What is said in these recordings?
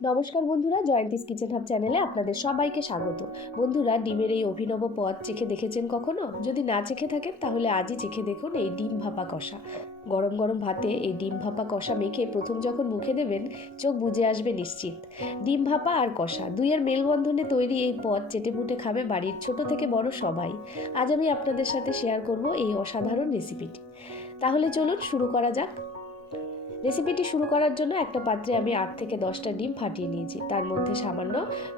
নমস্কার বন্ধুরা, জয়ন্তীস kitchen hub চ্যানেলে আপনাদের সবাইকে স্বাগত। বন্ধুরা, ডিমের এই অভিনব পদ চেখে দেখেছেন কখনো? যদি না চেখে থাকেন তাহলে আজই চেখে দেখুন এই ডিম ভাপা কষা। গরম গরম ভাতে এই ডিম ভাপা কষা মেখে প্রথম যখন মুখে দেবেন চোখ বুজে আসবে নিশ্চিত। ডিম ভাপা আর কষা দুইয়ের মেলবন্ধনে তৈরি এই পদ চেটেপুটে খাবে বাড়ির ছোট থেকে বড় সবাই। আজ আমি আপনাদের সাথে শেয়ার করব এই অসাধারণ রেসিপিটি। তাহলে চলুন শুরু করা যাক। রেসিপিটি শুরু করার জন্য একটা পাত্রে আমি 8 থেকে 10টা ডিম ফাটিয়ে নিয়েছি। তার মধ্যে সামান্য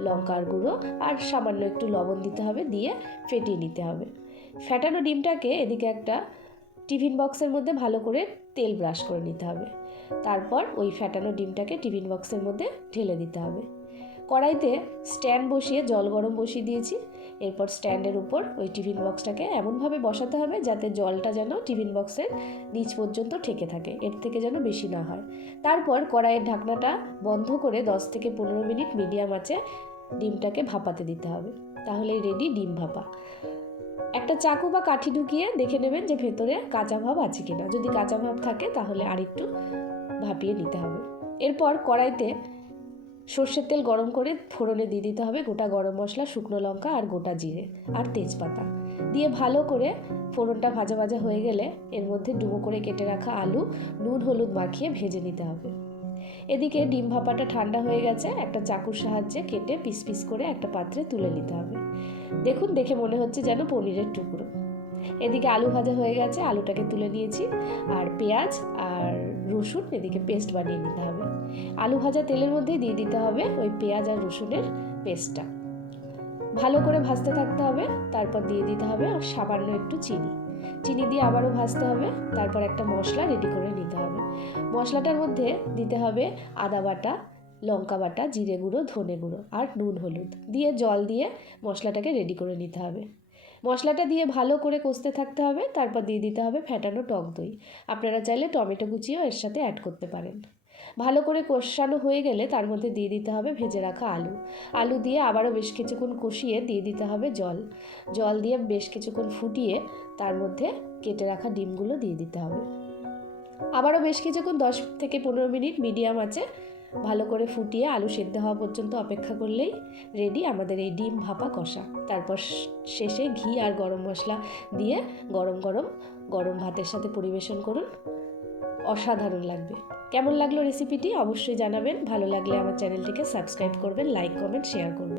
লঙ্কার গুঁড়ো আর সামান্য একটু লবণ দিতে হবে, দিয়ে ফেটিয়ে নিতে হবে। ফেটানো ডিমটাকে এদিকে একটা টিফিন বক্সের মধ্যে ভালো করে তেল ব্রাশ করে নিতে হবে। তারপর ওই ফেটানো ডিমটাকে টিফিন বক্সের মধ্যে ঢেলে দিতে হবে। কড়াইতে স্ট্যান্ড বসিয়ে জল গরম বসিয়ে দিয়েছি। এরপর স্ট্যান্ডের উপর ওই টিফিন বক্সটাকে এমনভাবে বসাতে হবে যাতে জলটা যেন টিফিন বক্সের নিচ পর্যন্ত ঠেকে থাকে, এর থেকে যেন বেশি না হয়। তারপর কড়াইয়ের ঢাকনাটা বন্ধ করে 10 থেকে 15 মিনিট মিডিয়াম আঁচে ডিমটাকে ভাপাতে দিতে হবে। তাহলেই রেডি ডিম ভাপা। একটা চাকু বা কাঠি ঢুকিয়ে দেখে নেবেন যে ভেতরে কাঁচা ভাব আছে কিনা। যদি কাঁচা ভাব থাকে তাহলে আরেকটু ভাপিয়ে নিতে হবে। এরপর কড়াইতে সর্ষের তেল গরম করে ফোড়নে দিয়ে দিতে হবে গোটা গরম মশলা, শুকনো লঙ্কা আর গোটা জিরে আর তেজপাতা দিয়ে ভালো করে ফোড়নটা ভাজা ভাজা হয়ে গেলে এর মধ্যে ডুমো করে কেটে রাখা আলু নুন হলুদ মাখিয়ে ভেজে নিতে হবে। এদিকে ডিম ভাপাটা ঠান্ডা হয়ে গেছে, একটা চাকুর সাহায্যে কেটে পিস পিস করে একটা পাত্রে তুলে নিতে হবে। দেখুন, দেখে মনে হচ্ছে যেন পনিরের টুকরো। এদিকে আলু ভাজা হয়ে গেছে, আলুটাকে তুলে নিয়েছি। আর পেঁয়াজ আর রসুন এদিকে পেস্ট বানিয়ে নিতে হবে। আলু ভাজা তেলের মধ্যে দিয়ে দিতে হবে ওই পেঁয়াজ আর রসুনের পেস্টটা। ভালো করে ভাজতে থাকতে হবে। তারপর দিয়ে দিতে হবে সামান্য একটু চিনি দিয়ে আবারও ভাজতে হবে। তারপর একটা মশলা রেডি করে নিতে হবে। মশলাটার মধ্যে দিতে হবে আদা বাটা, লঙ্কা বাটা, জিরে গুঁড়ো, ধনে গুঁড়ো আর নুন হলুদ দিয়ে জল দিয়ে মশলাটাকে রেডি করে নিতে হবে। মশলাটা দিয়ে ভালো করে কষতে থাকতে হবে। তারপর দিয়ে দিতে হবে ফেটানো টক দই। আপনারা চাইলে টমেটো কুচিও এর সাথে অ্যাড করতে পারেন। ভালো করে কষানো হয়ে গেলে তার মধ্যে দিয়ে দিতে হবে ভেজে রাখা আলু দিয়ে আবারও বেশ কিছুক্ষণ কষিয়ে দিয়ে দিতে হবে জল দিয়ে বেশ কিছুক্ষণ ফুটিয়ে তার মধ্যে কেটে রাখা ডিমগুলো দিয়ে দিতে হবে। আবারও বেশ কিছুক্ষণ 10 থেকে 15 মিনিট মিডিয়াম আঁচে ভালো করে ফুটিয়ে আলু সেদ্ধ হওয়া পর্যন্ত অপেক্ষা করলেই রেডি আমাদের এই ডিম ভাপা কষা। তারপর শেষে ঘি আর গরম মশলা দিয়ে গরম গরম গরম ভাতের সাথে পরিবেশন করুন। অসাধারণ লাগবে। কেমন লাগলো রেসিপিটি অবশ্যই জানাবেন। ভালো লাগলে আমার চ্যানেলটিকে সাবস্ক্রাইব করবেন, লাইক, কমেন্ট, শেয়ার করবেন।